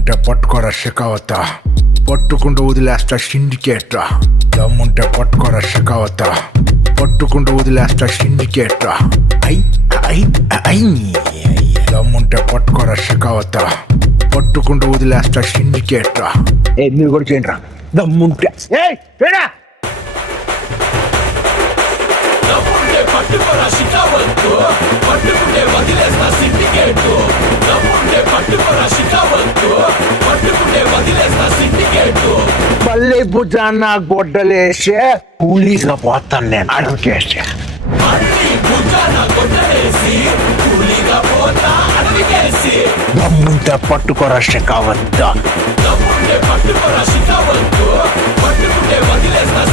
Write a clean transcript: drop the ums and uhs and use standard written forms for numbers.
దమ్ముంటే పట్టుకోరా షెకావత, పట్టుకుంటూ వదిలేస్తా సిండికేట్. దమ్ముంటే పట్టుకోరా షెకావత, పట్టుకుంటూ వదిలేస్తా సిండికేట్. ఐ ఐ ఐ దమ్ముంటే పట్టుకోరా షెకావత, పట్టుకుంటూ వదిలేస్తా సిండికేట్. మీరు కూడా చేయండి రా దమ్ముంటే. పట్టుకోరా షికావత్తు, పట్టుకుంటే వదిలేస్తా సిండికేటు. దమ్ముంటే పట్టుకోరా షికావత్తు, పట్టుకుంటే వదిలేస్తా సిండికేటు. పల్లె భుజాన గొడ్డలేసే కూలీగా పోతాను నేను అడవికేసి. మళ్ళీ భుజాన గొడ్డలేసి కూలీగా పోతా అడవికేసి. దమ్ముంటే పట్టుకోరా షెకావత, దమ్ముంటే పట్టుకోరా షికావత్తు, పట్టుకుంటే వదిలేస్తా